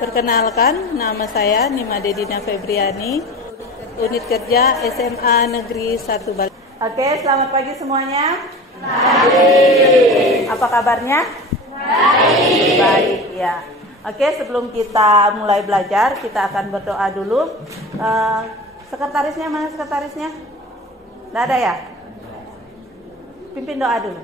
Perkenalkan, nama saya Nima Dedina Febriani, unit kerja SMA Negeri 1 Bali. Oke, selamat pagi semuanya. Baik. Apa kabarnya? Baik. Baik, ya. Oke, sebelum kita mulai belajar, kita akan berdoa dulu. Sekretarisnya mana sekretarisnya? Nggak ada ya? Pimpin doa dulu.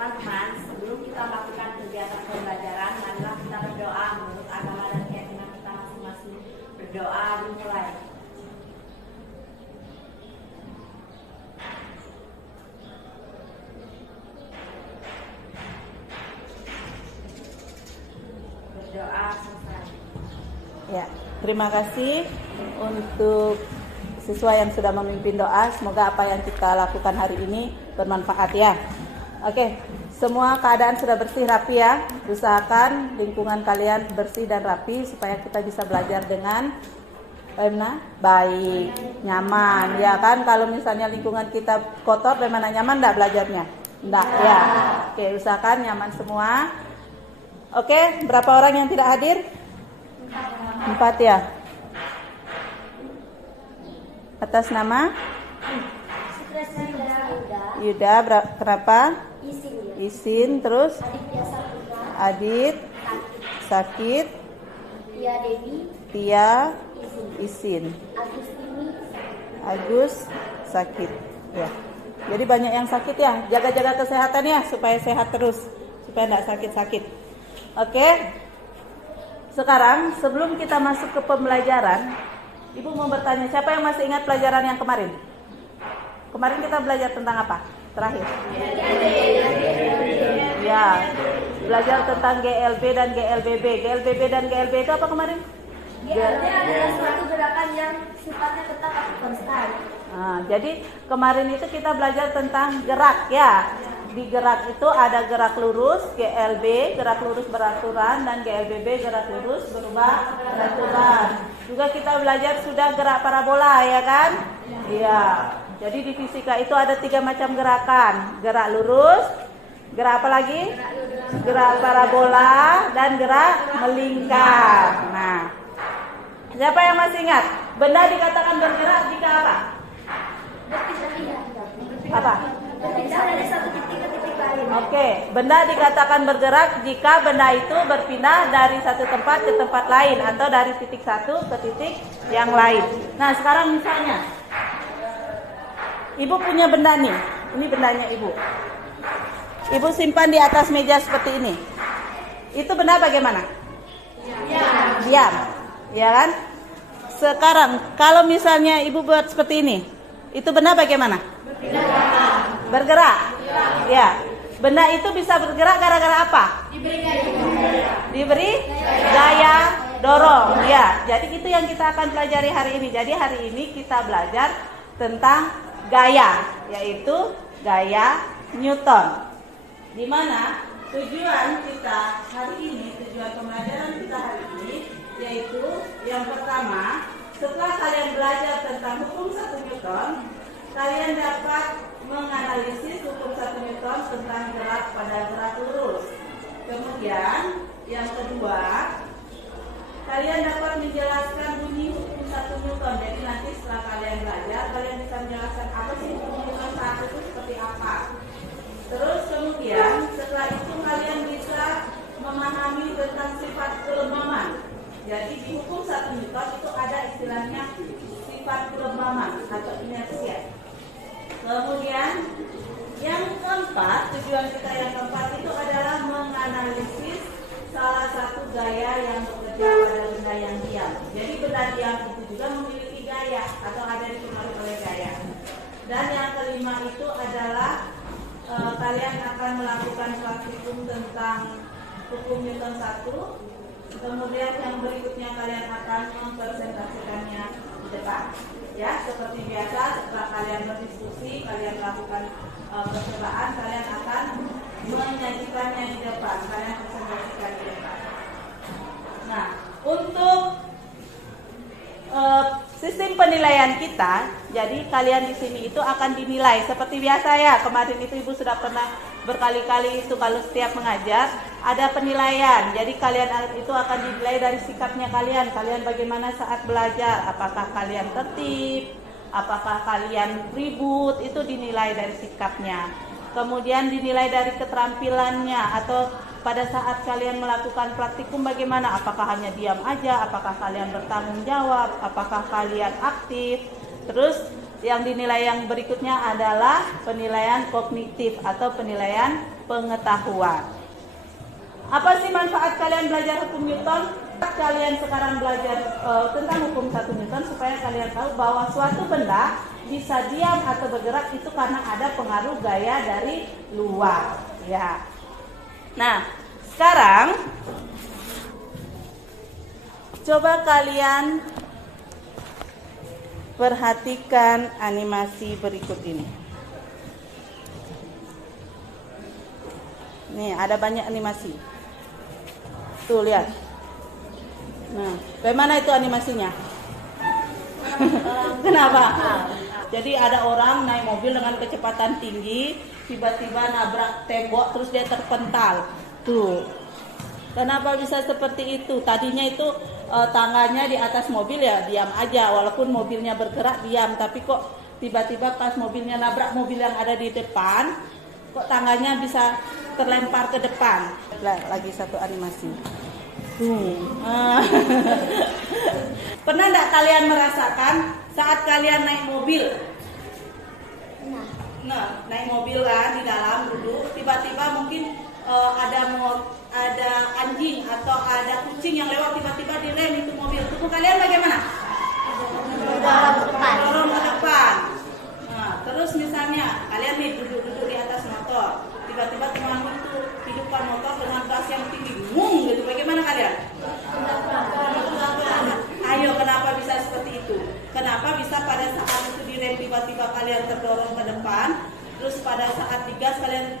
Teman-teman, sebelum kita melakukan kegiatan pembelajaran, marilah kita berdoa menurut agama dan keyakinan kita masing-masing. Berdoa dimulai. Berdoa selesai. Ya, terima kasih untuk siswa yang sudah memimpin doa. Semoga apa yang kita lakukan hari ini bermanfaat ya. Oke, semua keadaan sudah bersih, rapi ya. Usahakan lingkungan kalian bersih dan rapi supaya kita bisa belajar dengan baik, nyaman. Ya kan, kalau misalnya lingkungan kita kotor, bagaimana nyaman enggak belajarnya? Enggak ya. Oke, usahakan nyaman semua. Oke, berapa orang yang tidak hadir? 4 ya. Atas nama? Yuda, kenapa? Isin, terus Adit, Sakit, Tia, Isin, Agus, Sakit. Ya. Jadi banyak yang sakit ya. Jaga-jaga kesehatan ya supaya sehat terus, supaya tidak sakit-sakit. Oke. Sekarang sebelum kita masuk ke pembelajaran, Ibu mau bertanya, siapa yang masih ingat pelajaran yang kemarin? Kemarin kita belajar tentang apa? Terakhir. Ya, belajar tentang GLB dan GLBB. GLBB dan GLB itu apa kemarin? GLB adalah suatu gerakan yang sifatnya tetap atau konstan. Nah, jadi kemarin itu kita belajar tentang gerak ya. Di gerak itu ada gerak lurus, GLB, gerak lurus beraturan, dan GLBB, gerak lurus berubah beraturan. Juga kita belajar sudah gerak parabola ya kan? Iya. Jadi di fisika itu ada 3 macam gerakan. Gerak lurus, gerak apa lagi? Gerak parabola, dan gerak melingkar. Nah, siapa yang masih ingat? Benda dikatakan bergerak jika apa? Apa? Berpindah dari satu titik ke titik lain. Oke, benda dikatakan bergerak jika benda itu berpindah dari satu tempat ke tempat lain atau dari titik satu ke titik yang lain. Nah, sekarang misalnya Ibu punya benda nih. Ini bendanya Ibu. Ibu simpan di atas meja seperti ini. Itu benda bagaimana? Diam. Ya kan? Sekarang kalau misalnya Ibu buat seperti ini, itu benda bagaimana? Bergerak. Ya. Benda itu bisa bergerak gara-gara apa? Diberi gaya dorong. Ya. Jadi itu yang kita akan pelajari hari ini. Jadi hari ini kita belajar tentang gaya, yaitu gaya Newton. Di mana tujuan kita hari ini, tujuan pembelajaran kita hari ini, yaitu yang pertama, setelah kalian belajar tentang hukum 1 Newton, kalian dapat menganalisis hukum 1 Newton tentang gerak pada gerak lurus. Kemudian yang kedua, kalian dapat menjelaskan bunyi hukum 1 Newton. Jadi nanti setelah kalian belajar, kalian Terus kemudian setelah itu kalian bisa memahami tentang sifat kelembaman. Jadi di hukum 1 Newton itu ada istilahnya sifat kelembaman atau inersia. Kemudian yang keempat, tujuan kita yang keempat itu adalah menganalisis salah satu gaya yang bekerja pada benda yang diam. Jadi benda diam itu juga memiliki gaya atau ada dipengaruhi oleh gaya. Dan yang kelima itu adalah kalian akan melakukan praktikum tentang hukum Newton 1. Kemudian yang berikutnya kalian akan mempresentasikannya di depan. Ya, seperti biasa setelah kalian berdiskusi, kalian melakukan percobaan, kalian akan menyajikannya di depan, kalian presentasikan di depan. Nah, untuk sistem penilaian kita, jadi kalian di sini itu akan dinilai seperti biasa ya. Kemarin itu Ibu sudah pernah berkali-kali itu kalau setiap mengajar ada penilaian. Jadi kalian itu akan dinilai dari sikapnya kalian. Kalian bagaimana saat belajar? Apakah kalian tertib? Apakah kalian ribut? Itu dinilai dari sikapnya. Kemudian dinilai dari keterampilannya atau pada saat kalian melakukan praktikum bagaimana? Apakah hanya diam aja? Apakah kalian bertanggung jawab? Apakah kalian aktif? Terus yang dinilai yang berikutnya adalah penilaian kognitif atau penilaian pengetahuan. Apa sih manfaat kalian belajar hukum Newton? Kalian sekarang belajar tentang hukum 1 Newton supaya kalian tahu bahwa suatu benda bisa diam atau bergerak itu karena ada pengaruh gaya dari luar. Ya. Nah, sekarang coba kalian perhatikan animasi berikut ini. Nih, ada banyak animasi. Tuh, lihat. Nah, bagaimana itu animasinya? Kenapa? Jadi ada orang naik mobil dengan kecepatan tinggi, tiba-tiba nabrak tembok, terus dia terpental. Tuh. Kenapa bisa seperti itu? Tadinya itu tangannya di atas mobil ya diam aja, walaupun mobilnya bergerak diam, tapi kok tiba-tiba pas mobilnya nabrak mobil yang ada di depan, kok tangannya bisa terlempar ke depan. Lagi satu animasi. Pernah enggak kalian merasakan saat kalian naik mobil? Nah, naik mobil kan di dalam duduk, tiba-tiba mungkin ada anjing atau ada kucing yang lewat, tiba-tiba direm itu mobil. Tubuh kalian bagaimana? Dorong ke depan. Nah, terus misalnya kalian nih duduk di atas motor, tiba-tiba temanmu itu hidupkan motor dengan gas yang tinggi, gitu. Bagaimana kalian? Ayo, kenapa bisa seperti itu? Kenapa bisa pada saat itu direm tiba-tiba kalian terdorong ke depan, terus pada saat digas kalian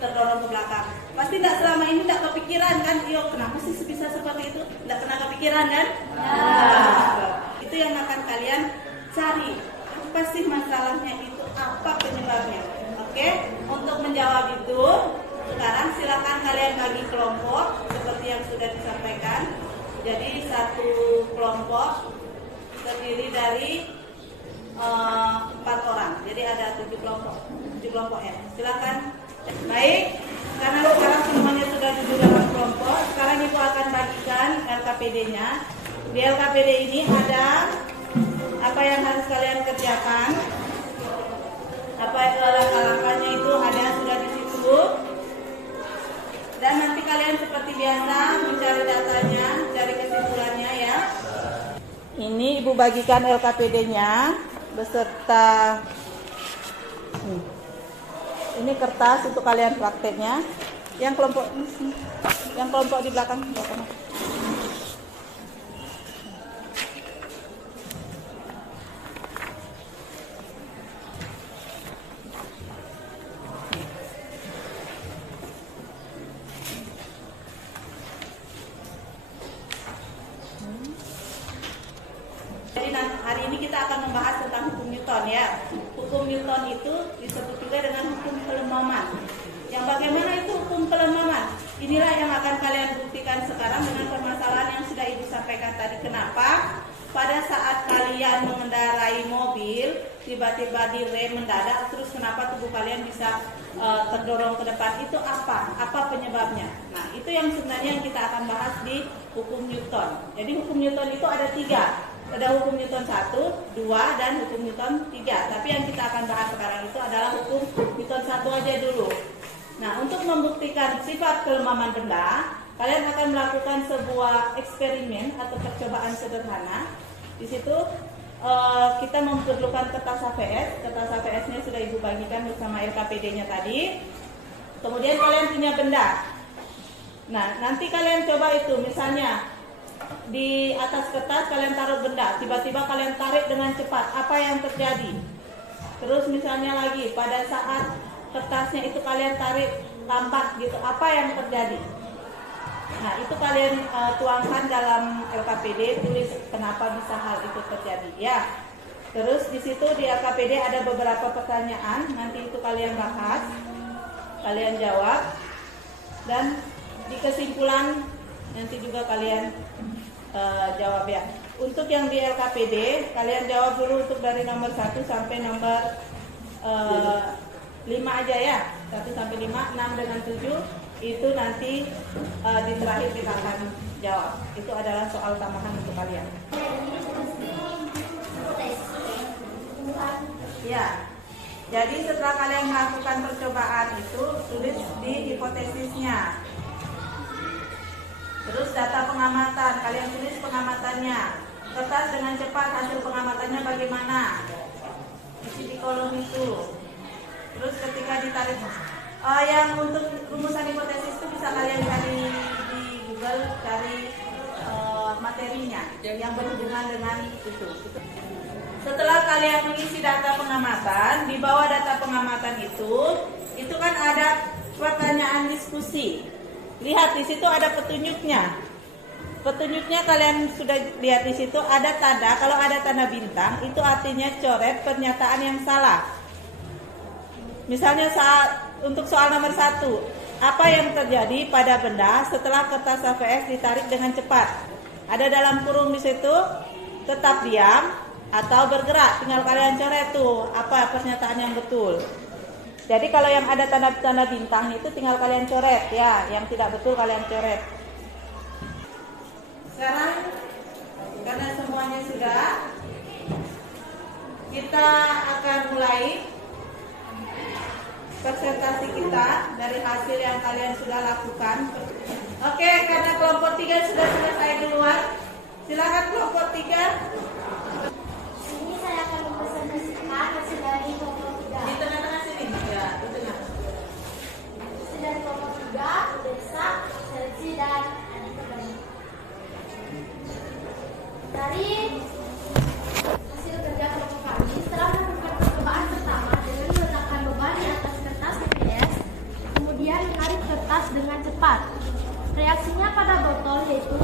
terdorong ke belakang? Pasti tidak selama ini tidak kepikiran kan? Yo, kenapa sih bisa seperti itu? Tidak pernah kepikiran kan? Itu yang akan kalian cari. Apa sih masalahnya itu? Apa penyebabnya? Oke, untuk menjawab itu, sekarang silakan kalian bagi kelompok seperti yang sudah disampaikan. Jadi satu kelompok terdiri dari 4 orang. Jadi ada 7 kelompok ya. Silakan. Baik, karena sekarang semuanya sudah duduk dalam kelompok, sekarang Ibu akan bagikan LKPD-nya. Di LKPD ini ada apa yang harus kalian kerjakan. Apa langkah-langkahnya itu ada sudah di situ. Dan nanti kalian seperti biasa mencari datanya, cari kesimpulannya ya. Ini Ibu bagikan LKPD-nya beserta ini kertas untuk kalian prakteknya. Yang kelompok di belakang. Jadi hari ini kita akan membahas tentang hukum Newton ya. Hukum Newton itu disebut juga dengan hukum kelembaman. Yang bagaimana itu hukum kelembaman? Inilah yang akan kalian buktikan sekarang dengan permasalahan yang sudah Ibu sampaikan tadi. Kenapa? Pada saat kalian mengendarai mobil, tiba-tiba direm mendadak, terus kenapa tubuh kalian bisa terdorong ke depan itu apa? Apa penyebabnya? Nah, itu yang sebenarnya yang kita akan bahas di hukum Newton. Jadi hukum Newton itu ada 3. Ada hukum Newton 1, 2, dan hukum Newton 3. Tapi yang kita akan bahas sekarang itu adalah hukum Newton 1 aja dulu. Nah, untuk membuktikan sifat kelemahan benda, kalian akan melakukan sebuah eksperimen atau percobaan sederhana. Di situ kita memerlukan kertas HVS. Kertas HVS-nya sudah Ibu bagikan bersama LKPD-nya tadi. Kemudian kalian punya benda. Nah, nanti kalian coba itu, misalnya di atas kertas kalian taruh benda, tiba-tiba kalian tarik dengan cepat, apa yang terjadi? Terus misalnya lagi, pada saat kertasnya itu kalian tarik lambat gitu, apa yang terjadi? Nah, itu kalian tuangkan dalam LKPD, tulis kenapa bisa hal itu terjadi ya. Terus di situ di LKPD ada beberapa pertanyaan, nanti itu kalian bahas, kalian jawab, dan di kesimpulan nanti juga kalian jawab ya. Untuk yang di LKPD kalian jawab dulu untuk dari nomor 1 sampai nomor 5 aja ya. 1 sampai 5, 6 dengan 7 itu nanti di terakhir kita akan jawab. Itu adalah soal tambahan untuk kalian. Ya. Jadi setelah kalian melakukan percobaan itu tulis di hipotesisnya. Terus data pengamatan, kalian tulis pengamatannya. Kertas dengan cepat hasil pengamatannya bagaimana? Isi di kolom itu. Terus ketika ditarik, yang untuk rumusan hipotesis itu bisa kalian cari di Google, cari materinya yang berhubungan dengan itu. Setelah kalian mengisi data pengamatan, di bawah data pengamatan itu kan ada pertanyaan diskusi. Lihat di situ ada petunjuknya. Petunjuknya kalian sudah lihat di situ ada tanda. Kalau ada tanda bintang itu artinya coret pernyataan yang salah. Misalnya untuk soal nomor 1, apa yang terjadi pada benda setelah kertas HVS ditarik dengan cepat? Ada dalam kurung di situ, tetap diam atau bergerak. Tinggal kalian coret tuh apa pernyataan yang betul. Jadi kalau yang ada tanda-tanda bintang itu tinggal kalian coret ya, yang tidak betul kalian coret. Sekarang karena semuanya sudah, kita akan mulai presentasi kita dari hasil yang kalian sudah lakukan. Oke, karena kelompok 3 sudah selesai duluan, silakan kelompok 3. Ini saya akan mempresentasikan hasil dari kelompok 3. Di tengah-tengah sini, ya, di tengah. Hasil dari kelompok 3, mendesak, seleksi, dan dari hasil kerja kelompok kami, setelah melakukan percobaan pertama dengan meletakkan beban di atas kertas HVS, kemudian menarik kertas dengan cepat. Reaksinya pada botol yaitu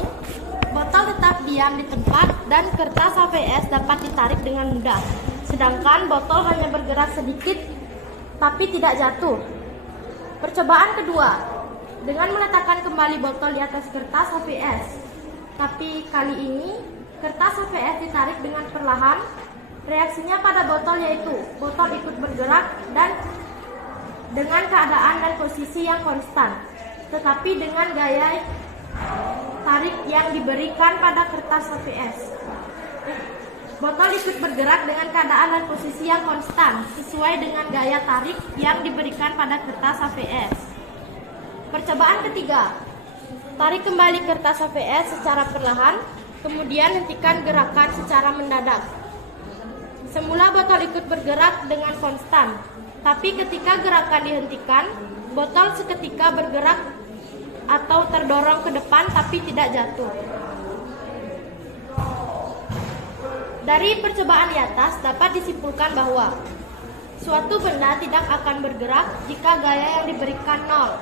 botol tetap diam di tempat dan kertas HVS dapat ditarik dengan mudah. Sedangkan botol hanya bergerak sedikit tapi tidak jatuh. Percobaan kedua, dengan meletakkan kembali botol di atas kertas HVS. Tapi kali ini kertas HVS ditarik dengan perlahan. Reaksinya pada botol yaitu botol ikut bergerak dan dengan keadaan dan posisi yang konstan, tetapi dengan gaya tarik yang diberikan pada kertas HVS. Botol ikut bergerak dengan keadaan dan posisi yang konstan sesuai dengan gaya tarik yang diberikan pada kertas HVS. Percobaan ketiga, tarik kembali kertas HVS secara perlahan, kemudian hentikan gerakan secara mendadak. Semula botol ikut bergerak dengan konstan, tapi ketika gerakan dihentikan, botol seketika bergerak atau terdorong ke depan tapi tidak jatuh. Dari percobaan di atas dapat disimpulkan bahwa suatu benda tidak akan bergerak jika gaya yang diberikan 0,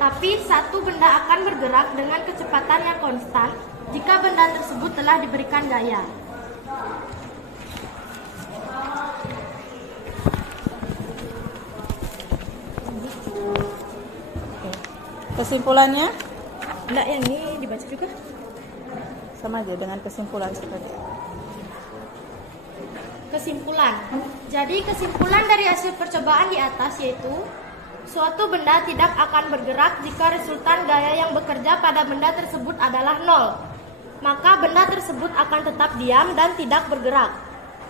tapi satu benda akan bergerak dengan kecepatan yang konstan jika benda tersebut telah diberikan gaya. Kesimpulannya? Enggak, yang ini dibaca juga. Sama aja dengan kesimpulan seperti. Kesimpulan. Jadi kesimpulan dari hasil percobaan di atas yaitu Suatu benda tidak akan bergerak jika resultan gaya yang bekerja pada benda tersebut adalah 0. Maka benda tersebut akan tetap diam dan tidak bergerak.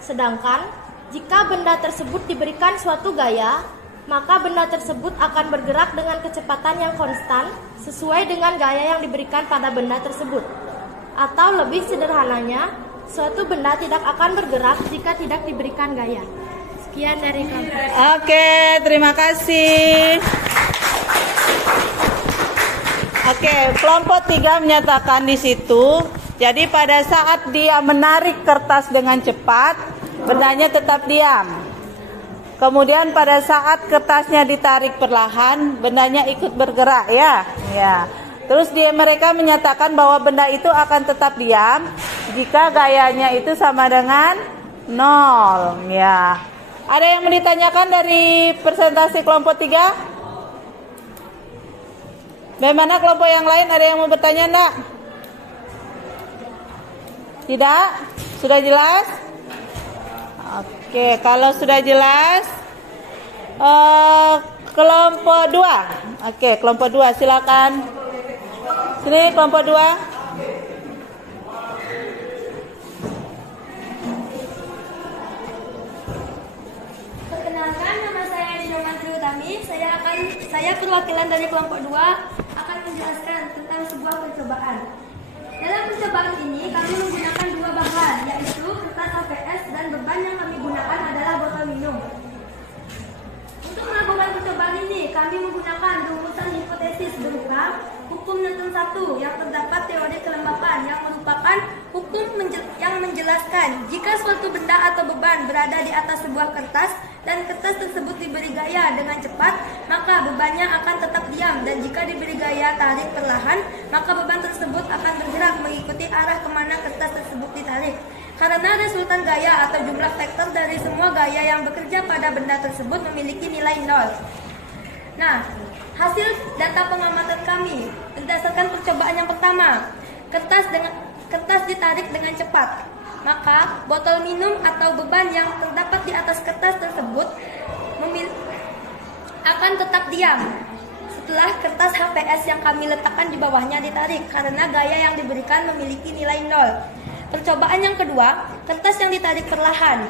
Sedangkan, jika benda tersebut diberikan suatu gaya, maka benda tersebut akan bergerak dengan kecepatan yang konstan sesuai dengan gaya yang diberikan pada benda tersebut. Atau lebih sederhananya, suatu benda tidak akan bergerak jika tidak diberikan gaya. Sekian dari kami. Oke, terima kasih. Oke, kelompok 3 menyatakan di situ. Jadi pada saat dia menarik kertas dengan cepat, bendanya tetap diam. Kemudian pada saat kertasnya ditarik perlahan, bendanya ikut bergerak ya. Ya. Terus mereka menyatakan bahwa benda itu akan tetap diam jika gayanya itu sama dengan 0 ya. Ada yang mau ditanyakan dari presentasi kelompok 3? Bagaimana kelompok yang lain? Ada yang mau bertanya enggak? Tidak? Sudah jelas? Oke, kalau sudah jelas, kelompok 2. Oke, kelompok 2 silakan. Sini kelompok 2. Perkenalkan, nama saya Dino Mantri Utami. Saya perwakilan dari kelompok 2 akan menjelaskan tentang sebuah percobaan. Dalam percobaan ini kami menggunakan 2 bahan, yaitu kertas HVS dan beban yang kami gunakan adalah botol minum. Untuk melakukan percobaan ini kami menggunakan rumusan hipotesis berupa hukum Newton 1 yang terdapat teori kelembapan yang merupakan hukum yang menjelaskan jika suatu benda atau beban berada di atas sebuah kertas dan kertas tersebut diberi gaya dengan cepat, maka bebannya akan tetap diam, dan jika diberi gaya tarik perlahan, maka beban tersebut akan bergerak mengikuti arah kemana kertas tersebut ditarik. Karena resultan gaya atau jumlah vektor dari semua gaya yang bekerja pada benda tersebut memiliki nilai 0. Nah, hasil data pengamatan kami berdasarkan percobaan yang pertama, kertas ditarik dengan cepat, maka botol minum atau beban yang terdapat di atas kertas tersebut akan tetap diam setelah kertas HVS yang kami letakkan di bawahnya ditarik, karena gaya yang diberikan memiliki nilai 0. Percobaan yang kedua, kertas yang ditarik perlahan,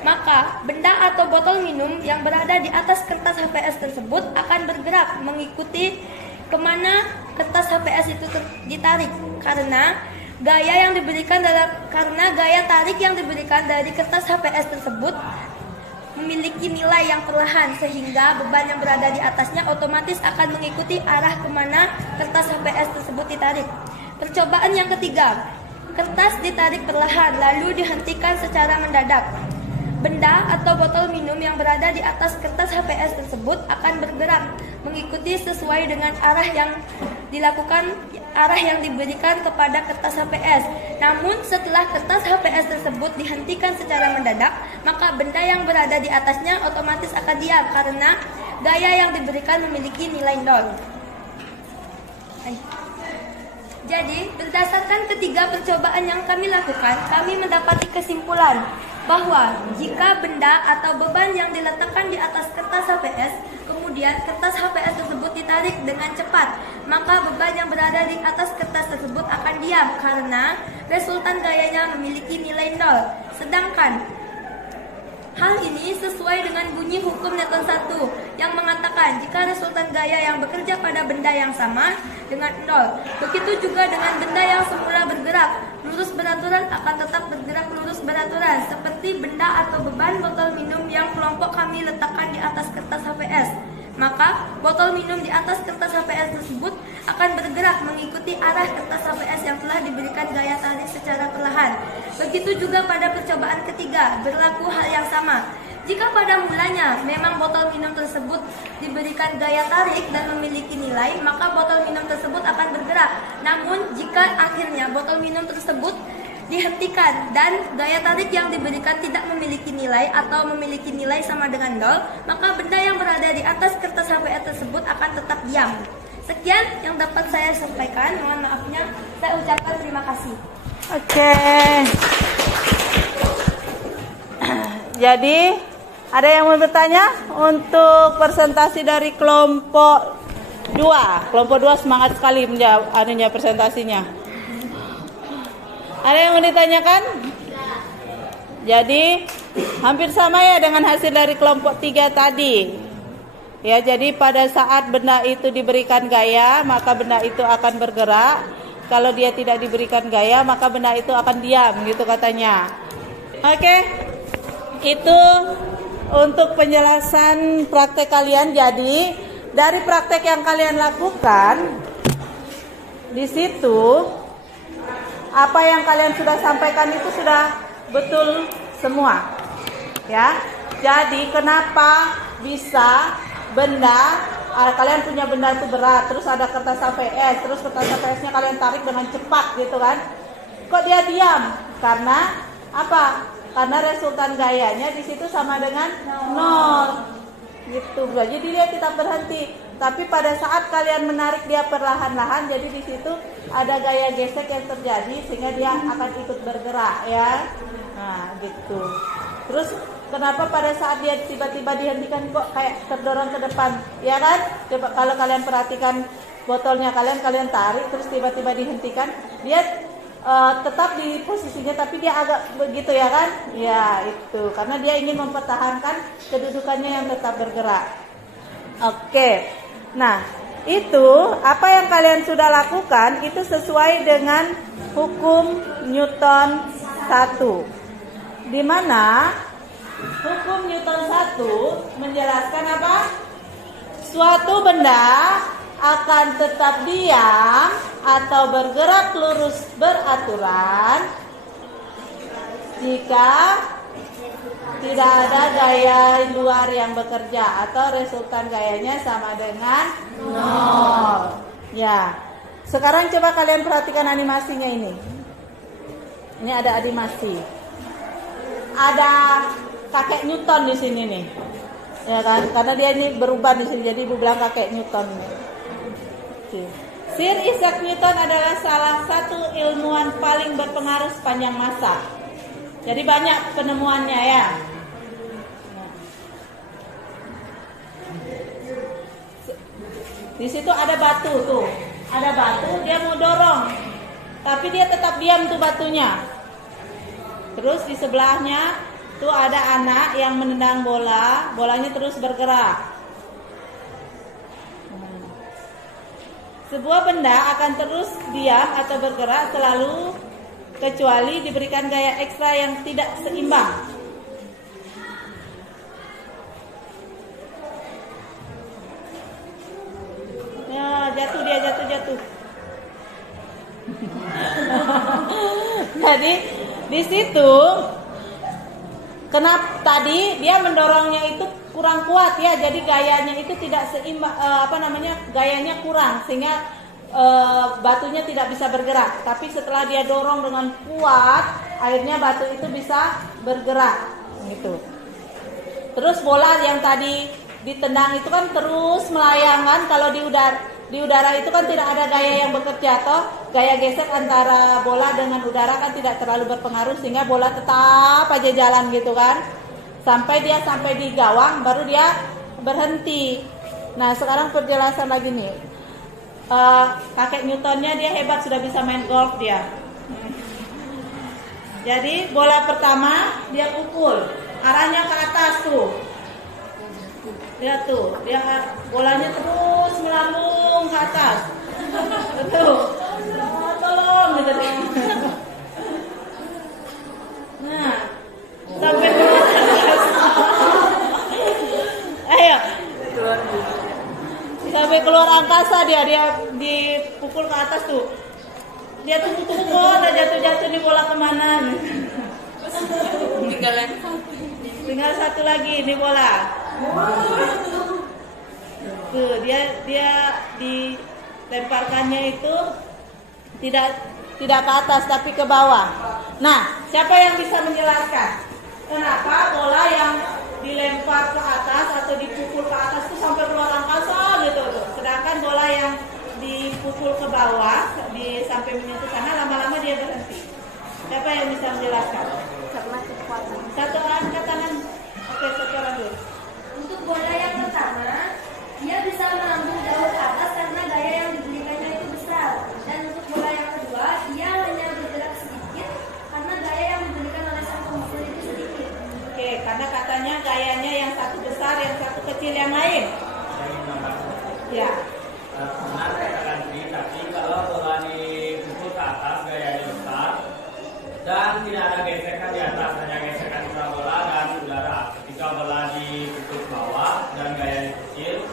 maka benda atau botol minum yang berada di atas kertas HVS tersebut akan bergerak mengikuti kemana kertas HVS itu ditarik, karena gaya tarik yang diberikan dari kertas HVS tersebut memiliki nilai yang perlahan, sehingga beban yang berada di atasnya otomatis akan mengikuti arah kemana kertas HVS tersebut ditarik. Percobaan yang ketiga, kertas ditarik perlahan lalu dihentikan secara mendadak. Benda atau botol minum yang berada di atas kertas HVS tersebut akan bergerak mengikuti sesuai dengan arah yang diberikan kepada kertas HVS. Namun setelah kertas HVS tersebut dihentikan secara mendadak, maka benda yang berada di atasnya otomatis akan diam karena gaya yang diberikan memiliki nilai 0. Jadi, berdasarkan ketiga percobaan yang kami lakukan, kami mendapati kesimpulan bahwa jika benda atau beban yang diletakkan di atas kertas HVS, kemudian kertas HVS tersebut ditarik dengan cepat, maka beban yang berada di atas kertas tersebut akan diam karena resultan gayanya memiliki nilai 0. Sedangkan hal ini sesuai dengan bunyi hukum Newton 1 yang mengatakan jika resultan gaya yang bekerja pada benda yang sama dengan 0. Begitu juga dengan benda yang semula bergerak lurus beraturan akan tetap bergerak lurus beraturan, seperti benda atau beban botol minum yang kelompok kami letakkan di atas kertas HVS. Maka botol minum di atas kertas HVS tersebut akan bergerak mengikuti arah kertas HVS yang telah diberikan gaya tarik secara perlahan. Begitu juga pada percobaan ketiga, berlaku hal yang sama. Jika pada mulanya memang botol minum tersebut diberikan gaya tarik dan memiliki nilai, maka botol minum tersebut akan bergerak. Namun jika akhirnya botol minum tersebut dihentikan dan gaya tarik yang diberikan tidak memiliki nilai atau memiliki nilai sama dengan 0, maka benda yang berada di atas kertas HVS tersebut akan tetap diam. Sekian yang dapat saya sampaikan, mohon maafnya saya ucapkan terima kasih. Oke. Jadi Ada yang mau bertanya? Untuk presentasi dari kelompok 2. Kelompok 2 semangat sekali menjawab presentasinya. Ada yang mau ditanyakan? Jadi hampir sama ya dengan hasil dari kelompok 3 tadi. Ya, jadi pada saat benda itu diberikan gaya, maka benda itu akan bergerak. Kalau dia tidak diberikan gaya, maka benda itu akan diam, gitu katanya. Oke. Itu untuk penjelasan praktek kalian. Jadi dari praktek yang kalian lakukan di situ, apa yang kalian sudah sampaikan itu sudah betul semua, ya. Jadi kenapa bisa benda, kalian punya benda itu berat, terus ada kertas APS, terus kertas APS-nya kalian tarik dengan cepat gitu kan? Kok dia diam? Karena apa? Karena resultan gayanya di situ sama dengan 0, gitu. Jadi dia tetap berhenti. Tapi pada saat kalian menarik dia perlahan-lahan, jadi di situ ada gaya gesek yang terjadi sehingga dia akan ikut bergerak, ya. Nah, gitu. Terus kenapa pada saat dia tiba-tiba dihentikan kok kayak terdorong ke depan, ya kan? Coba kalau kalian perhatikan botolnya kalian tarik terus tiba-tiba dihentikan, dia tetap di posisinya tapi dia agak begitu, ya kan? Ya, itu karena dia ingin mempertahankan kedudukannya yang tetap bergerak. Oke. Nah, itu apa yang kalian sudah lakukan itu sesuai dengan hukum Newton 1. Di mana hukum Newton 1 menjelaskan apa? Suatu benda akan tetap diam atau bergerak lurus beraturan jika tidak ada gaya luar yang bekerja atau resultan gayanya sama dengan 0. Ya. Sekarang coba kalian perhatikan animasinya ini. Ini ada animasi. Ada kakek Newton di sini nih. Ya kan? Karena dia ini berubah di sini, jadi ibu bilang kakek Newton. Sir Isaac Newton adalah salah satu ilmuwan paling berpengaruh sepanjang masa. Jadi banyak penemuannya, ya. Di situ ada batu tuh. Ada batu, dia mau dorong. Tapi dia tetap diam tuh batunya. Terus di sebelahnya tuh ada anak yang menendang bola, bolanya terus bergerak. Sebuah benda akan terus diam atau bergerak selalu kecuali diberikan gaya ekstra yang tidak seimbang. Ya, jatuh dia, jatuh. Jadi di situ kenapa tadi dia mendorongnya itu kurang kuat, ya, jadi gayanya itu tidak seimbang, gayanya kurang sehingga batunya tidak bisa bergerak. Tapi setelah dia dorong dengan kuat, akhirnya batu itu bisa bergerak, gitu. Terus bola yang tadi ditendang itu kan terus melayang kan, kalau di udara itu kan tidak ada gaya yang bekerja, atau gaya gesek antara bola dengan udara kan tidak terlalu berpengaruh sehingga bola tetap aja jalan gitu kan. Sampai di gawang baru dia berhenti. Nah, sekarang penjelasan lagi nih. Kakek Newtonnya dia hebat, sudah bisa main golf dia. Jadi bola pertama dia pukul, arahnya ke atas tuh. Lihat tuh, dia bolanya terus melambung ke atas. Betul. Tolong gitu. Nah, sampai ayo. Sampai keluar angkasa dia dipukul ke atas tuh. Dia tunggu kok, udah jatuh nih bola kemana? Tinggal satu lagi nih bola. Tuh dia dilemparkannya itu tidak ke atas tapi ke bawah. Nah, siapa yang bisa menjelaskan kenapa bola yang dilempar ke atas atau dipukul ke atas itu sampai keluar angkasa gitu tuh. Sedangkan bola yang dipukul ke bawah sampai menyentuh sana lama-lama dia berhenti. Siapa yang bisa menjelaskan? Karena kekuatan. Satu angkat tangan. Oke, satu orang dulu. dan tidak ada gesekan di atas, hanya gesekan di bola dan udara. Ketika bola ditutup bawah dan gayanya kecil,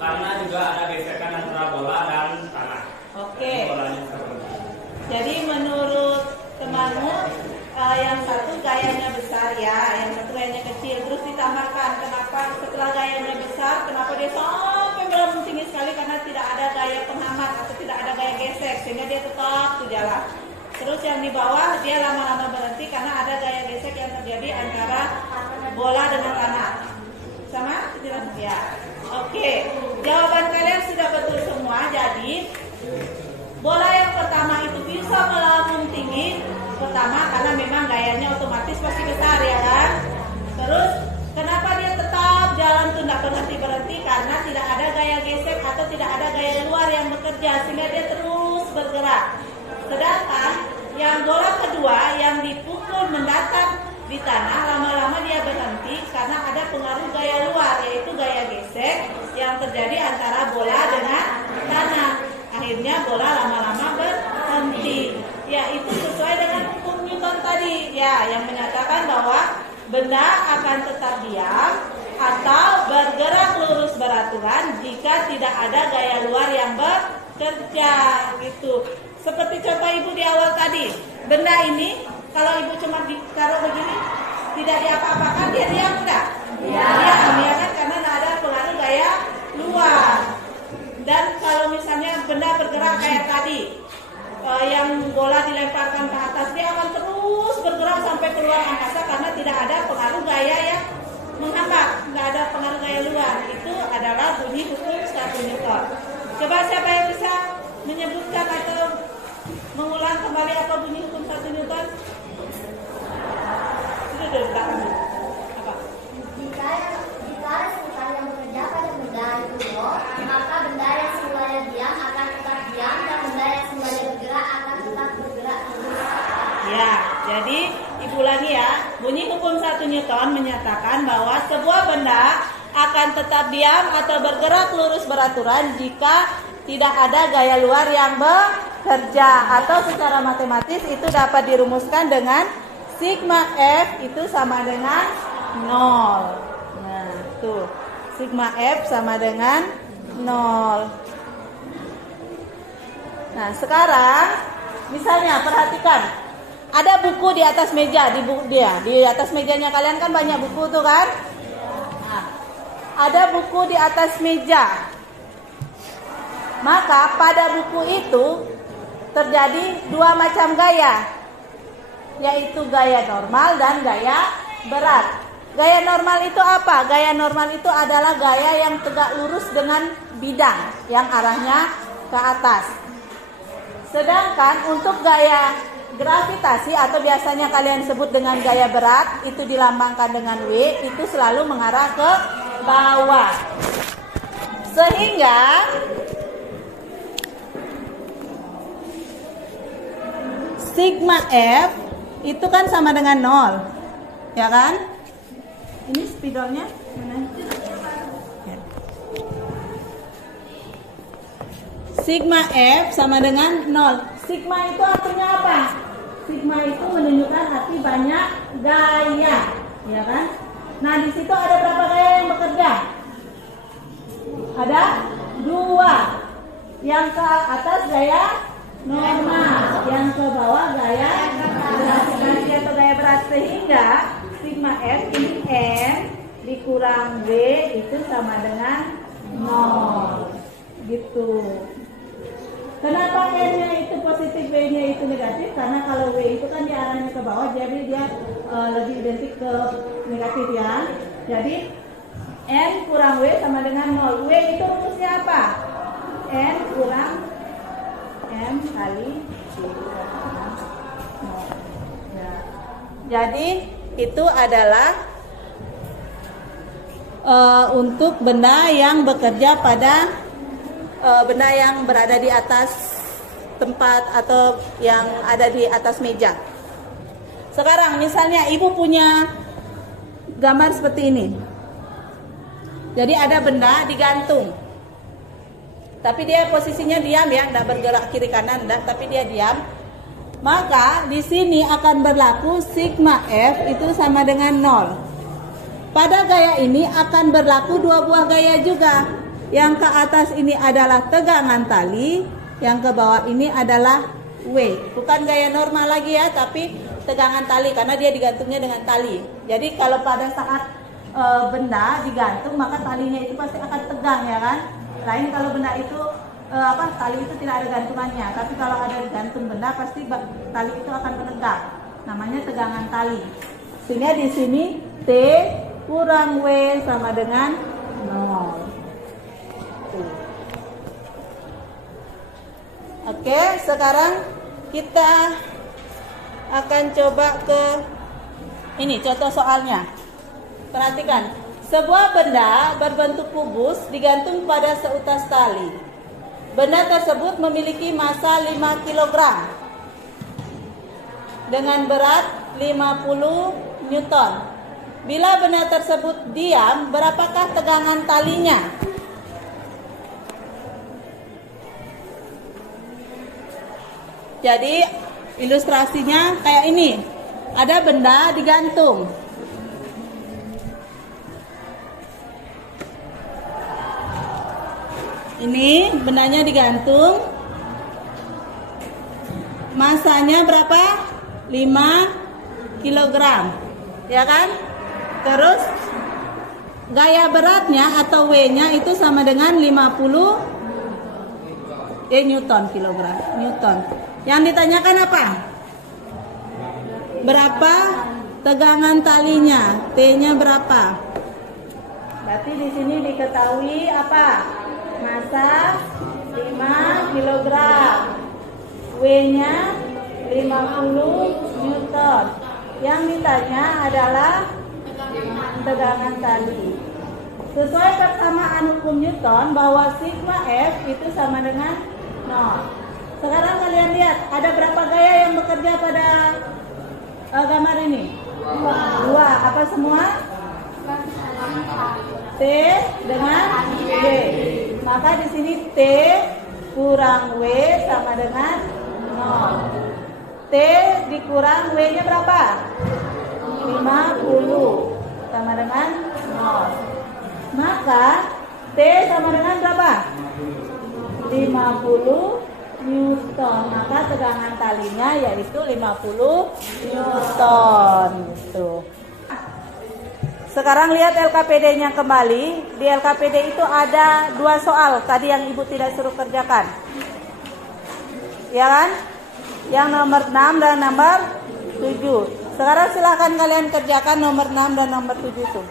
karena juga ada gesekan antara bola dan tanah. Oke. Bolanya seperti. Jadi menurut temanmu yang satu gayanya besar ya, yang satu gayanya kecil. Terus ditambahkan kenapa setelah gayanya besar, kenapa dia sampai melambung tinggi sekali, karena tidak ada gaya penghambat atau tidak ada gaya gesek sehingga dia tetap tuh jalan. Terus yang di bawah dia lama-lama berhenti karena ada gaya gesek yang terjadi antara bola dengan tanah. Sama? Jelas ya. Oke, jawaban kalian sudah betul semua. Jadi bola yang pertama itu bisa melambung tinggi pertama karena memang gayanya otomatis pasti besar ya kan. Terus kenapa dia tetap jalan tuh tidak berhenti karena tidak ada gaya gesek atau tidak ada gaya luar yang bekerja sehingga dia terus bergerak. Sedangkan yang bola kedua yang dipukul mendatar di tanah lama-lama dia berhenti karena ada pengaruh gaya luar yaitu gaya gesek yang terjadi antara bola dengan tanah. Akhirnya bola lama-lama berhenti. Ya, itu sesuai dengan hukum Newton tadi ya, yang menyatakan bahwa benda akan tetap diam atau bergerak lurus beraturan jika tidak ada gaya luar yang bekerja gitu. Seperti contoh ibu di awal tadi, benda ini kalau ibu cuma ditaruh begini tidak diapa-apakan, dia diam enggak? Diam ya kan, karena tidak ada pengaruh gaya luar. Dan kalau misalnya benda bergerak kayak tadi, yang bola dilemparkan ke atas, dia akan terus bergerak sampai keluar angkasa karena tidak ada pengaruh gaya yang menghambat, tidak ada pengaruh gaya luar. Itu adalah bunyi hukum 1 Newton. Coba siapa yang bisa menyebutkan atau mengulang kembali apa bunyi hukum 1 Newton? Sudah belakang dulu. Apa? Jika resultan yang bekerja pada benda itu loh, maka benda yang semulanya diam akan tetap diam dan benda yang semulanya bergerak akan tetap bergerak. Ya, jadi ibu ulangi ya. Bunyi hukum 1 Newton menyatakan bahwa sebuah benda akan tetap diam atau bergerak lurus beraturan jika tidak ada gaya luar yang bekerja, atau secara matematis itu dapat dirumuskan dengan sigma F itu sama dengan 0. Nah, tuh. Sigma F sama dengan 0. Nah, sekarang misalnya perhatikan. Ada buku di atas meja, di atas mejanya kalian kan banyak buku tuh kan? Nah, ada buku di atas meja. Maka pada buku itu terjadi 2 macam gaya, yaitu gaya normal dan gaya berat. Gaya normal itu apa? Gaya normal itu adalah gaya yang tegak lurus dengan bidang yang arahnya ke atas. Sedangkan untuk gaya gravitasi atau biasanya kalian sebut dengan gaya berat, itu dilambangkan dengan W, itu selalu mengarah ke bawah. Sehingga sigma F itu kan sama dengan 0. Ya kan? Ini spidolnya mana? Ya. Sigma F sama dengan 0. Sigma itu artinya apa? Sigma itu menunjukkan arti banyak gaya, ya kan? Nah, di situ ada berapa gaya yang bekerja? Ada 2. Yang ke atas gaya normal, yang ke bawah gaya gravitasi atau gaya berat, sehingga sigma F ini M dikurang W itu sama dengan 0 gitu. Kenapa M-nya itu positif, W-nya itu negatif? Karena kalau W itu kan dia arahnya ke bawah, jadi dia lebih identik ke negatif ya. Jadi M kurang W sama dengan 0. W itu rumusnya apa? N kurang M kali W. Ya. Jadi itu adalah untuk benda yang bekerja pada benda yang berada di atas tempat atau yang ada di atas meja. Sekarang misalnya ibu punya gambar seperti ini. Jadi ada benda digantung, tapi dia posisinya diam ya, tidak bergerak kiri kanan, tapi dia diam. Maka di sini akan berlaku sigma F itu sama dengan 0. Pada gaya ini akan berlaku dua buah gaya juga. Yang ke atas ini adalah tegangan tali, yang ke bawah ini adalah W. Bukan gaya normal lagi ya, tapi tegangan tali karena dia digantungnya dengan tali. Jadi kalau pada saat benda digantung, maka talinya itu pasti akan tegang ya kan. Lain kalau benda itu tali itu tidak ada gantungannya, tapi kalau ada gantung benda pasti tali itu akan menegak. Namanya tegangan tali. Sehingga di sini T kurang W sama dengan 0. Oke, sekarang kita akan coba ke ini contoh soalnya. Perhatikan, sebuah benda berbentuk kubus digantung pada seutas tali. Benda tersebut memiliki massa 5 kg dengan berat 50 Newton. Bila benda tersebut diam, berapakah tegangan talinya? Jadi ilustrasinya kayak ini. Ada benda digantung. Ini bendanya digantung. Masanya berapa? 5 kg. Ya kan? Terus gaya beratnya atau W-nya itu sama dengan 50 Newton kilogram. Newton. Yang ditanyakan apa? Berapa tegangan talinya? T-nya berapa? Berarti di sini diketahui apa? Massa 5 kg. W-nya 50 Newton. Yang ditanya adalah tegangan tali. Sesuai persamaan hukum Newton bahwa sigma F itu sama dengan 0. Sekarang kalian lihat ada berapa gaya yang bekerja pada gambar ini? 2. Apa semua? T dengan W. Maka di sini T kurang W sama dengan 0. T dikurang W-nya berapa? 50 sama dengan 0. Maka T sama dengan berapa? 50 Newton. Maka tegangan talinya yaitu 50 Newton gitu. Sekarang lihat LKPD-nya kembali. Di LKPD itu ada 2 soal tadi yang Ibu tidak suruh kerjakan. Ya kan? Yang nomor 6 dan nomor 7. Sekarang silahkan kalian kerjakan nomor 6 dan nomor 7 itu.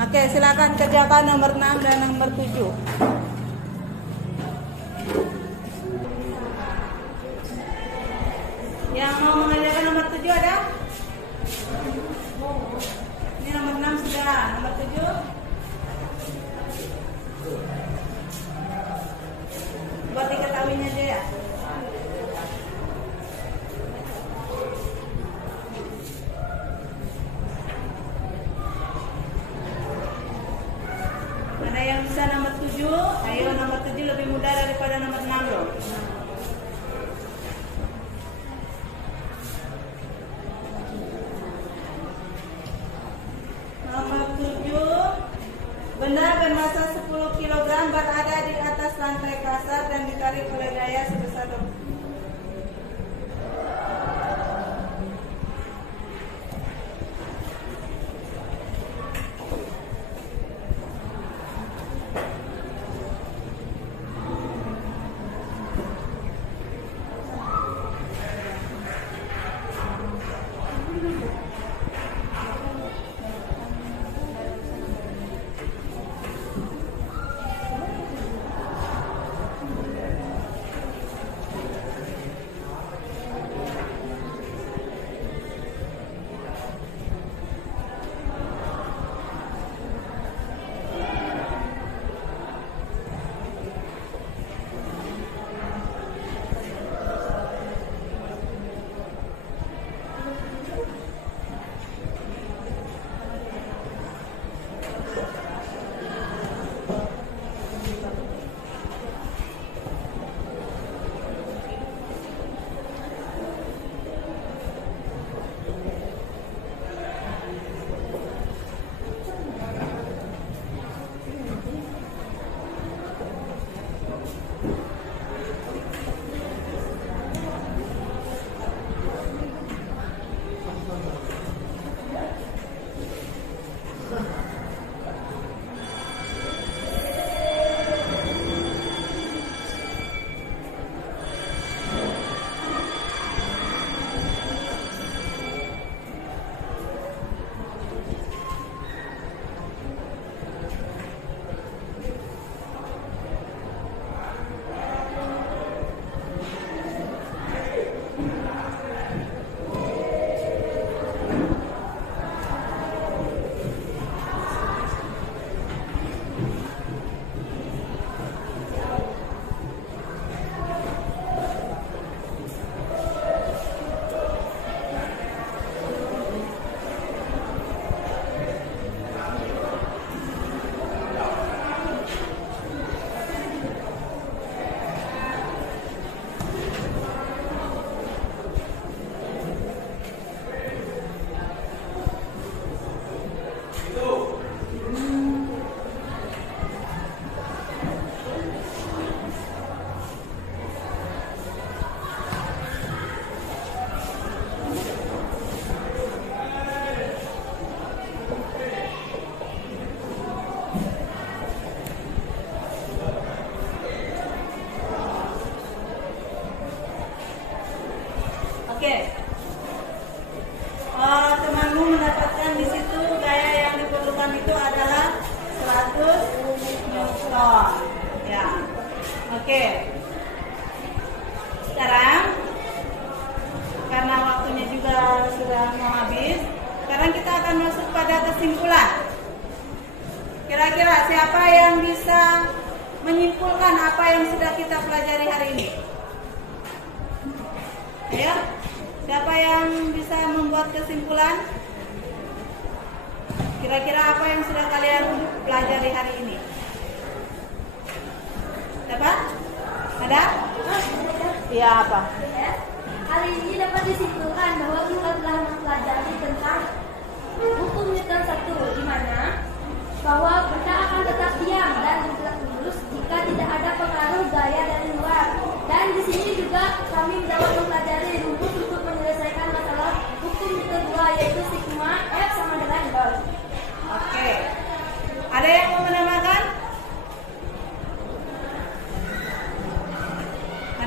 Oke, silakan kerjakan nomor 6 dan nomor 7. Yang mau mengerjakan nomor 7 ada? Ini nomor 6 sudah, nomor 7. Buat diketahuinya aja ya. Ada yang bisa nomor 7? Oke. Temanmu mendapatkan di situ gaya yang diperlukan itu adalah 100 Newton. Ya. Oke. Sekarang karena waktunya juga sudah mau habis, sekarang kita akan masuk pada kesimpulan. Kira-kira siapa yang bisa menyimpulkan apa yang sudah kita pelajari hari ini? Ayo, siapa yang bisa membuat kesimpulan? Kira-kira apa yang sudah kalian pelajari hari ini? Siapa? Ada? Iya, apa? Hari ini dapat disimpulkan bahwa kita telah mempelajari tentang hukum Newton 1, di mana bahwa benda akan tetap diam dan bergerak lurus jika tidak ada pengaruh gaya dari luar. Dan di sini juga kami dapat mempelajari rumus untuk menyelesaikan masalah hukum Newton 2, yaitu sigma F sama dengan nol. Oke. Ada yang mau menambahkan?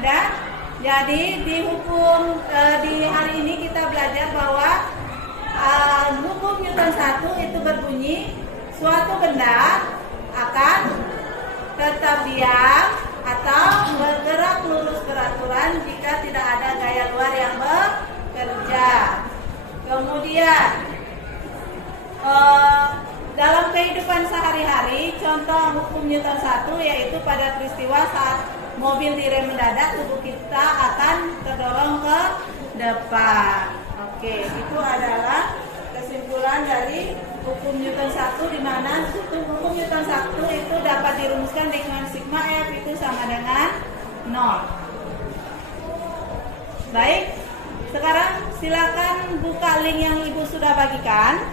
Ada? Jadi di hukum di hari ini kita belajar bahwa hukum Newton 1 itu berbunyi suatu benda akan tetap diam atau bergerak lurus beraturan jika tidak ada gaya luar yang bekerja. Kemudian dalam kehidupan sehari-hari, contoh hukum Newton 1 yaitu pada peristiwa saat mobil direm mendadak, tubuh kita akan terdorong ke depan. Oke, itu adalah kesimpulan dari hukum Newton 1, di mana hukum Newton 1 itu dapat dirumuskan dengan sigma F itu sama dengan 0. Baik, sekarang silakan buka link yang Ibu sudah bagikan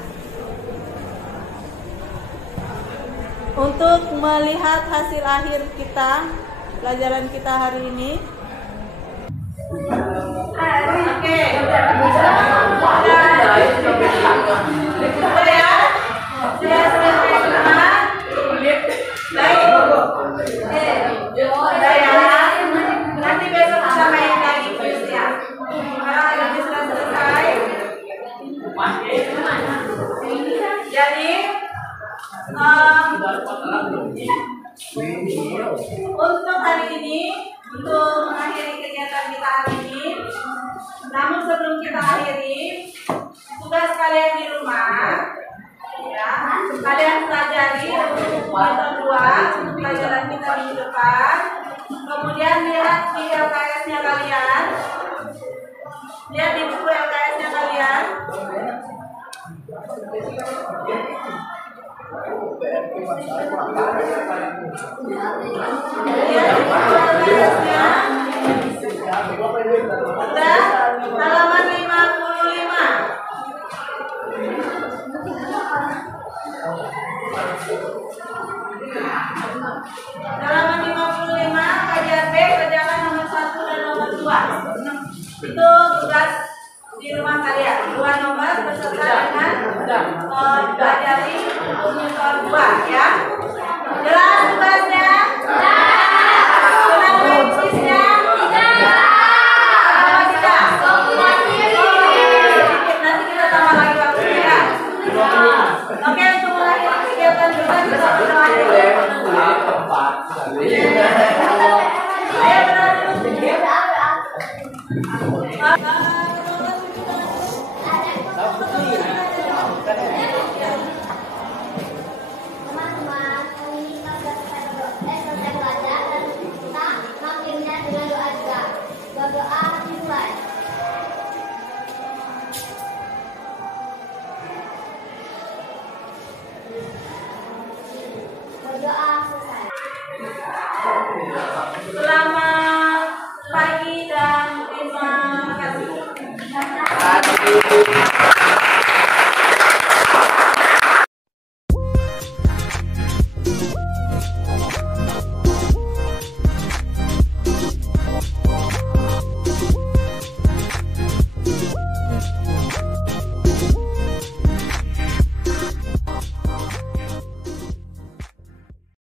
untuk melihat hasil akhir kita, pelajaran kita hari ini. Oke. Nanti besok kita main lagi quiz ya. Karena ini sudah selesai. Jadi untuk hari ini, untuk mengakhiri kegiatan kita hari ini, namun sebelum kita akhiri, tugas kalian di rumah, ya, kalian pelajari untuk Newton 2 untuk pelajaran kita minggu depan. Kemudian lihat di LKS-nya kalian, lihat di buku LKS-nya kalian. Udah, halaman 55. Halaman 55, kajian B, kerjakan nomor 1 dan nomor 2. Itu tugas di rumah kalian. 2 nomor beserta dengan pelajari hukum Newton 2 ya. Jelas tugasnya? Sudah main kuisnya? Apa tidak? Nanti kita tambah lagi waktunya ya. Oke, untuk mengakhiri kegiatan kita berakhir. Ayo benar dulu. Teman-teman, ini kita selesai belajar dan kita mengakhirinya dengan doa juga. Doa dimulai. Berdoa selesai.